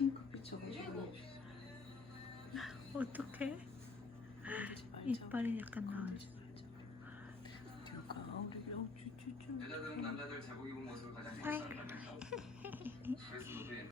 핑크 비춰가지고 어떡해? 말자. 이빨이 약간 나와. 만지지 말자. 뒤로 가. 우리 어 쭈쭈쭈. 남자들 제복 입은 모습을 가장 좋아한다면 그래서